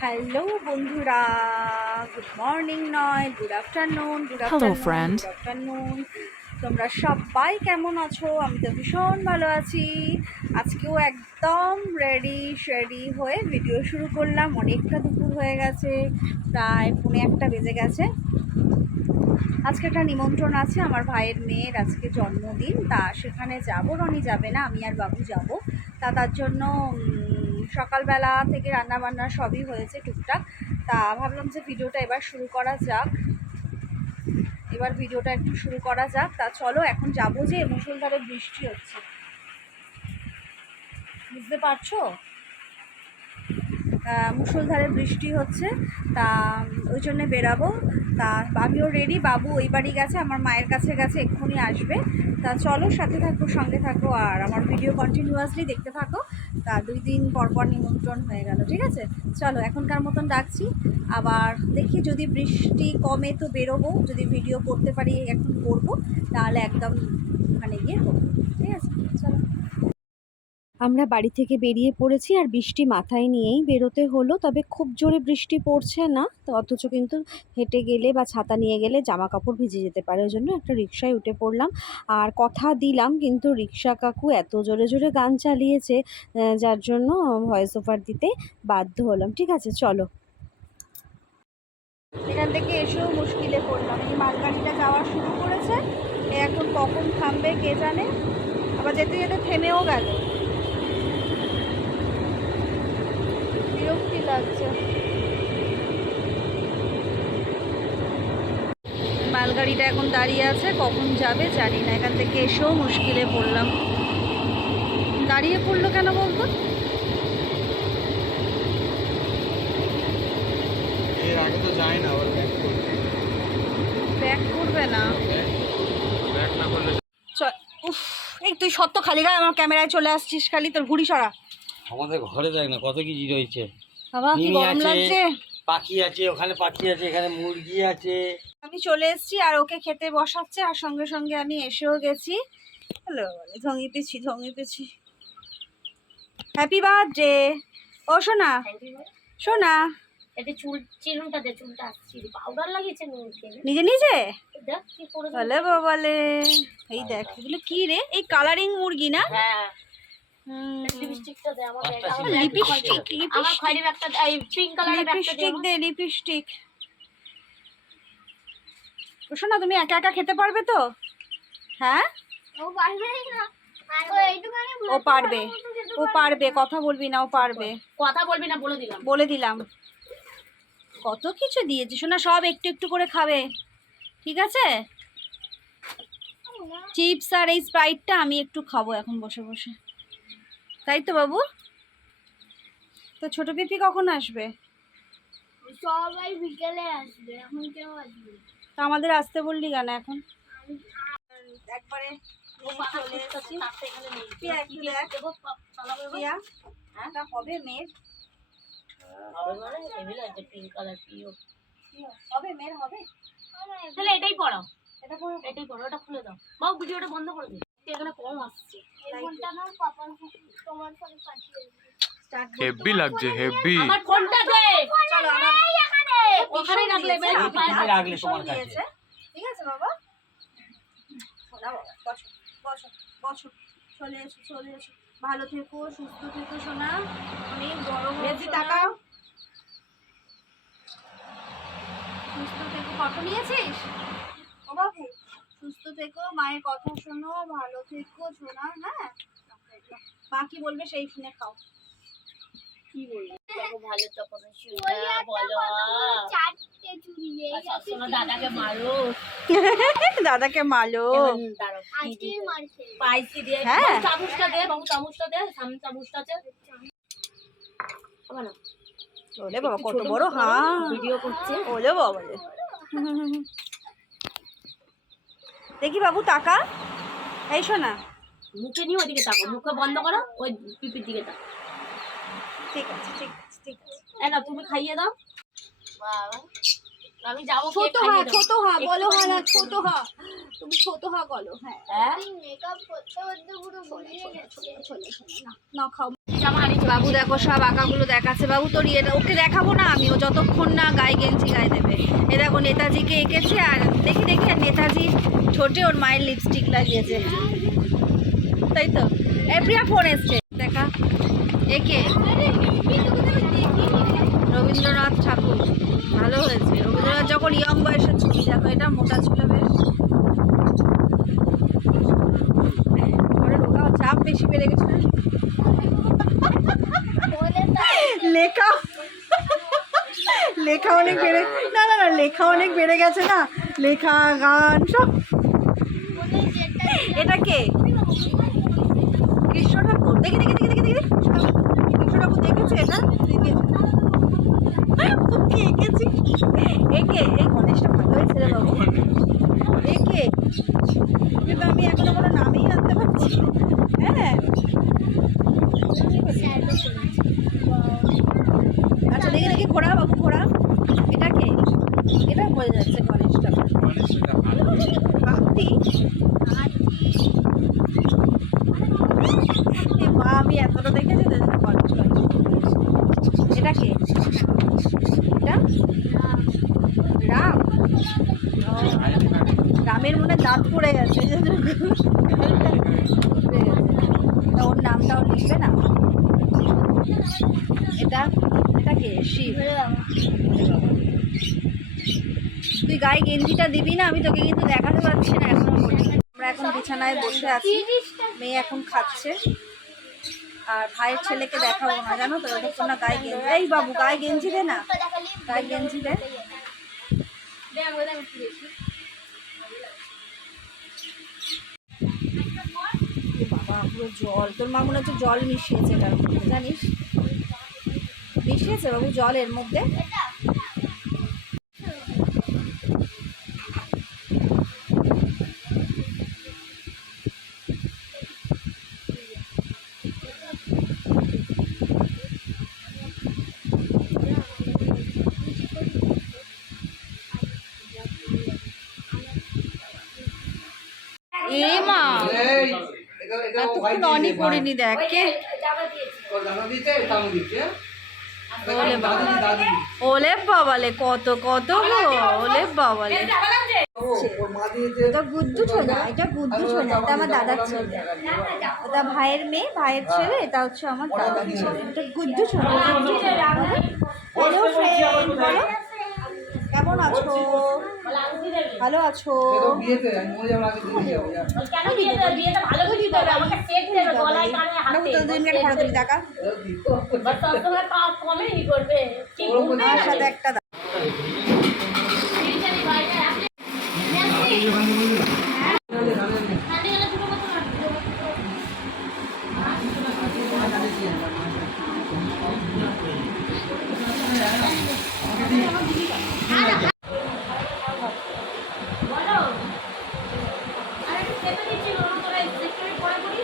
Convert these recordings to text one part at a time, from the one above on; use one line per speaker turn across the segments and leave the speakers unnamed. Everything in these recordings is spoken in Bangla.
হ্যালো বন্ধুরা গুড মর্নিং নয় good afternoon good
Hello, friend.
Good afternoon. তোমরা সবাই কেমন আছো? আমি তো ভীষণ ভালো আছি। আজকেও একদম রেডি শেডি হয়ে ভিডিও শুরু করলাম। অনেকটা দুপুর হয়ে গেছে প্রায় পৌনে একটা বেজে গেছে। আজকে একটা নিমন্ত্রণ আছে আমার ভাইয়ের মেয়ের আজকে জন্মদিন। তা সেখানে যাব রনি যাবে না আমি আর বাবু যাব। তা তার জন্য সকালবেলা থেকে রান্না বান্না সবই হয়েছে টুকটাক। তা ভাবলাম যে ভিডিওটা এবার শুরু করা যাক। এবার ভিডিওটা একটু শুরু করা যাক। তা চলো এখন যাব যে মুসলধারে বৃষ্টি হচ্ছে। বুঝতে পারছ? আহ, মুষলধারে বৃষ্টি হচ্ছে তা ওই জন্যে বেরাবো। তা আমিও রেডি বাবু ওই বাড়ি গেছে আমার মায়ের কাছে গেছে এক্ষুনি আসবে। তা চলো সাথে থাকো সঙ্গে থাকো আর আমার ভিডিও কন্টিনিউয়াসলি দেখতে থাকো। তা দুই দিন পর পর নিমন্ত্রণ হয়ে গেল, ঠিক আছে? চলো, এখনকার মতন ডাকছি আবার দেখি যদি বৃষ্টি কমে তো বেরোবো, যদি ভিডিও করতে পারি এখন করব, তাহলে একদম ওখানে গিয়ে করব, ঠিক আছে? চলো। আমরা বাড়ি থেকে বেরিয়ে পড়েছি আর বৃষ্টি মাথায় নিয়েই বেরোতে হলো, তবে খুব জোরে বৃষ্টি পড়ছে না, তো অথচ কিন্তু হেঁটে গেলে বা ছাতা নিয়ে গেলে জামা কাপড় ভিজে যেতে পারে, ওই জন্য একটা রিক্সায় উঠে পড়লাম। আর কথা দিলাম, কিন্তু রিক্সা কাকু এত জোরে জোরে গান চালিয়েছে যার জন্য ভয়েস ওভার দিতে বাধ্য হলাম। ঠিক আছে, চলো। এখান থেকে এসেও মুশকিলে পড়লাম। এই মালগাড়িটা যাওয়া শুরু করেছে এখন কখন থামবে কে জানে? আবার যেতে যেতে থেমেও গেল। বিরক্তি লাগছে। মালগাড়িটা এখন দাঁড়িয়ে আছে কখন যাবে জানি না। এখান থেকে এসেও মুশকিলে পড়লাম। দাঁড়িয়ে পড়ল কেন বলতো?
এর আগে তো যায় না আবার ব্যাক
করবে। না।
ব্যাক না করলে
উফ এই তুই সত্য খালি গায়ে আমার ক্যামেরায় চলে আসছিস খালি তোর ঘুড়ি সরা।
আমাদের ঘরে দেখ না কত কিছু রয়েছে? পাখি আছে ওখানে পাখি আছে এখানে মুরগি আছে।
আমি চলে এসেছি আর ওকে খেতে বসাচ্ছে আর সঙ্গে সঙ্গে আমি এসেও গেছি। হ্যালো ঝঙি পেছি ঝঙি পেছি হ্যাপি বার্থডে ও শোনা শোনা
এটা চুল চিরুনটা দে চুলটা আসছে পাউডার লাগিয়েছে
নিজে নিজে?
দেখ কি করে
বলে। বাবালে এই দেখ এগুলো কি রে? এই কালারিং মুরগি না?
হ্যাঁ। লিপস্টিকটা দে আমার ব্যাগ আমার
লিপস্টিক
আমার খয়েরি ব্যাগটা এই পিঙ্ক কালারের ব্যাগটা দে
লিপস্টিক দে লিপস্টিক। শোনা তুমি একা একা খেতে পারবে তো? হ্যাঁ?
ও পারবে না। ও
ও পারবে। ও পারবে কথা বলবি না ও পারবে।
কথা বলবি না বলে দিলাম।
বলে দিলাম। কত কিছু দিয়েছি শোনা সব একটু একটু করে খাবে। ঠিক আছে? চিপস আর এই স্প্রাইটটা আমি একটু খাব এখন বসে বসে। তাই তো বাবু? তো ছোট পিপি কখন আসবে?
সবাই বিকেলে আসবে এখন কেউ আসবে
তা আমাদের আসতে বললি কেন এখন? একবারে চলে এসেছি। পিয়া একটু দেখ পিয়া এটা হবে মেয়ের। হবে হবে
তাহলে এটাই পড়াও।
এটা করে
এটাই পড়ো ওটা খুলে দাও। বাবু ভিডিওটা বন্ধ করে দিই এখানে কম আসছে।
হেভি লাগছে হেভি
আমার ফোনটা দে।
চলো
ওখানে রাখলে আবার-
রাখলে তোমার কাছে।
ঠিক আছে বাবা? বসো বসো বসো চলে এসো চলে এসো। ভালো থেকো সুস্থ থেকো সোনা। অনেক বড় হয়েছি তাকাও। সুস্থ থেকো। ফটো নিয়েছিস? ও বাবু সুস্থ থেকো মায়ের কথা শোনো ভালো থেকো সোনা হ্যাঁ? মা কি বলবে সেই শুনে খাও। কি বলবে?
ভালো তো বলো আচ্ছা, শোনো দাদাকে মারো।
দাদাকে
দাঁড়াও দিয়ে।
হ্যাঁ।
চামচটা দে বাবু চামচটা দে সামনে চামচটা আছে।
বাবা কত বড় হ্যাঁ
ভিডিও করছে।
ওলে বাবা। দেখি বাবু তাকা এই শোনা।
মুখে নিয়ে ওইদিকে তাকো মুখে বন্ধ করো ওই পিপির দিকে তাকো
ঠিক আছে ঠিক আছে ঠিক আছে।
না তুমি খাইয়ে দাও। বাবা। আমি যাব
ছোট হা ছোট হা বলো হা না ছোট হা। তুমি ছোট হা বলো হ্যাঁ।
হ্যাঁ? মেকআপ করতে করতে পুরো
না খাও। বাবু দেখো সব আঁকাগুলো দেখাচ্ছে। বাবু তোর ইয়ে ওকে দেখাবো না আমি ও যতক্ষণ না গায়ে গেঞ্জি গায়ে দেবে। এ দেখো নেতাজিকে এঁকেছে আর দেখি দেখি আর নেতাজি ছোটে ওর মায়ের লিপস্টিক লাগিয়েছে। তাই তো? এ প্রিয়া ফোন এসছে। দেখা। একে রবীন্দ্রনাথ ঠাকুর ভালো হয়েছে রবীন্দ্রনাথ যখন ইয়ং বয়সের ছবি দেখো এটা মোটা ছিল বেশ পরে রোগা চাপ বেশি বেড়ে গেছে না? লেখা লেখা অনেক বেড়ে না না না লেখা অনেক বেড়ে গেছে না? লেখা গান সব। এটা কে? কৃষ্ণ ঠাকুর। দেখি দেখি দেখি দেখি দেখি কৃষ্ণ ঠাকুর দেখেছে এটা দেখেছে ওকে এঁকেছি একে এই গণেশটা ভালো হয়েছে রে বাবু একে কিন্তু আমি এখনও কোনো নামই আনতে পারছি না। হ্যাঁ আচ্ছা দেখি দেখি ঘোড়া বাবু ঘোড়া এটা কে বোঝা যাচ্ছে গণেশটা হাতি আমি এতটা দেখেছি এটা কে? এটা? রাম। রামের মনে দাঁত পড়ে গেছে। ওর নামটাও লিখবে না? এটা? এটা কে? শিব। তুই গায়ে গেঞ্জিটা দিবি না, আমি তোকে কিন্তু দেখাতে পারছি না, এখনও আমরা এখন বিছানায় বসে আছি, মেয়ে এখন খাচ্ছে। আর ভাইয়ের ছেলেকে দেখাবো না, জানো তো? যতক্ষণ না গায়ে গেঞ্জি এই বাবু, গায়ে গেঞ্জি দে না। গায়ে গেঞ্জি দে। বাবা, পুরো জল। তোর মা মনে হচ্ছে জল মিশিয়েছে এটার মধ্যে, জানিস? মিশিয়েছে বাবু জল এর মধ্যে এ মা অনই করিনি দেখ। কে ওলে বাবা ওলে বাবালে কত কত গো ওলে বাবালে। এটা গুদ্দু ছোনা এটা গুদ্দু ছোনা এটা আমার দাদার ছেলে। ওটা ভাইয়ের মেয়ে ভাইয়ের ছেলে এটা হচ্ছে আমার দাদার ছেলে। এটা গুদ্দু ছোনা হ্যালো ফ্রেন্ড বলো। কেমন আছো? ভালো আছো?
কেন বিয়ে দেবে বিয়েটা ভালো করে দিতে হবে আমাকে সেট দেবে গলায় কানে হাতে
দুজনকে খড়া তুলি টাকা
বাট সবসময় কাজ কমেই করবে ঠিক
আমার সাথে একটা দাও।
বলো আরে একটু খেতে দিচ্ছি ওরা তোরা একটু পরে করি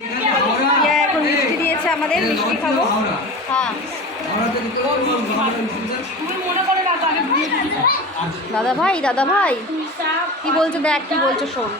প্রিয়া এখন মিষ্টি দিয়েছে আমাদের মিষ্টি খাব। হ্যাঁ। দাদা ভাই দাদা ভাই। কি বলছো দেখ, কি বলছো শোন।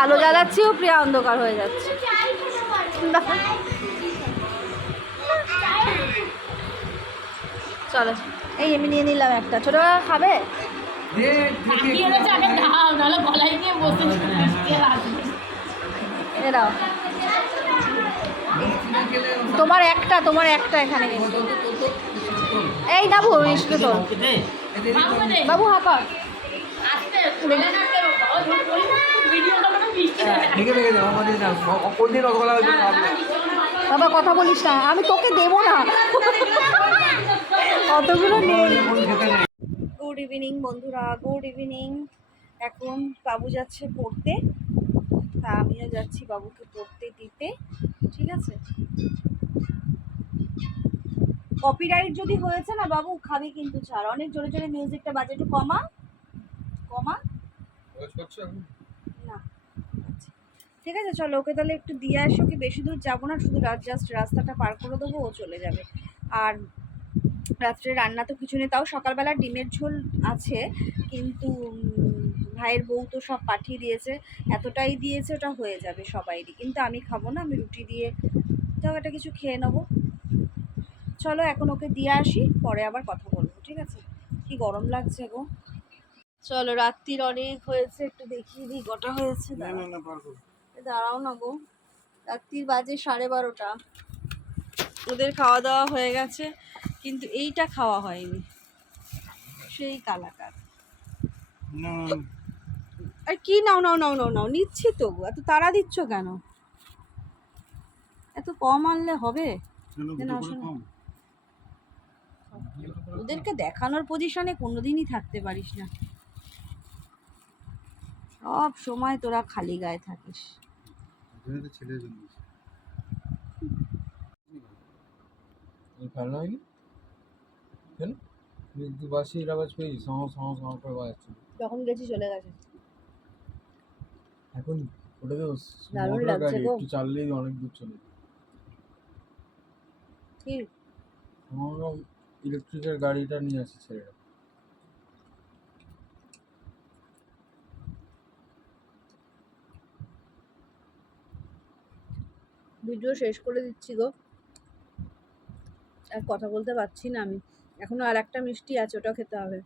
আলো জ্বালাচ্ছিও প্রিয়া অন্ধকার হয়ে যাচ্ছে। চলো। এই আমি নিয়ে নিলাম একটা। ছোটবেলা খাবে? তোমার একটা তোমার একটা এখানে। এই দাবু, মিষ্টি তো। বাবু হাকা বাবা, কথা বলিস না। আমি তোকে দেবো না। অতগুলো নেই। গুড ইভিনিং বন্ধুরা। গুড ইভিনিং এখন বাবু যাচ্ছে পড়তে। তা আমিও যাচ্ছি বাবুকে পড়তে দিতে। ঠিক আছে? কপিরাইট যদি হয়েছে না বাবু খাবি কিন্তু ছাড়। অনেক জোরে জোরে মিউজিকটা বাজে। একটু কমা। কমা? না। আচ্ছা। ঠিক আছে চলো ওকে তাহলে একটু দিয়ে আসো কি বেশি দূর যাব না শুধু জাস্ট রাস্তাটা পার করে দেবো ও চলে যাবে। আর রাত্রে রান্না তো কিছু নেই তাও সকালবেলা ডিমের ঝোল আছে কিন্তু ভাইয়ের বউ তো সব পাঠিয়ে দিয়েছে এতটাই দিয়েছে ওটা হয়ে যাবে সবাইরই কিন্তু আমি খাব না আমি রুটি দিয়ে তাও একটা কিছু খেয়ে নেব। চলো এখন ওকে দিয়ে আসি পরে আবার কথা বলব ঠিক আছে? কি গরম লাগছে গো। চলো রাত্রির অনেক হয়েছে একটু দেখিয়ে দিই কটা হয়েছে দাঁড়াও। দাঁড়াও না গো রাত্রির বাজে সাড়ে বারোটা। ওদের খাওয়া দাওয়া হয়ে গেছে কিন্তু এইটা খাওয়া হয়নি। সেই কালাকার। আর কি নাও নাও নাও নাও নাও নিচ্ছি তো এত তাড়া দিচ্ছ কেন? এত কম আনলে হবে? ওদেরকে দেখানোর পজিশনে কোনোদিনই থাকতে পারিস না। সব সময় তোরা খালি গায়ে থাকিস।
ফেলা হয়নি? কেন বাসির আওয়াজ পেয়েছি সহ সহ সহ করে বাজাচ্ছিল
যখন গেছি চলে গেছে।
এখন ওটা তো
দারুণ লাগছে গো।
একটু চাললেই অনেক দূর চলে।
কি?
আমার ইলেকট্রিকের গাড়িটা নিয়ে আসছে ছেলেটা
ভিডিও শেষ করে দিচ্ছি গো। আর কথা বলতে পারছি না আমি। এখনও আর একটা মিষ্টি আছে ওটা খেতে হবে।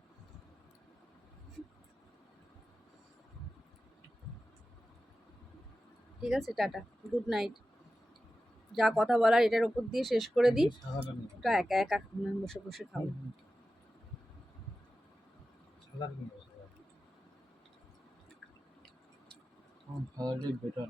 ঠিক আছে, টাটা, গুড নাইট। যা কথা বলার এটার ওপর দিয়ে শেষ করে দিই। ওটা একা একা বসে বসে খাও
বেটার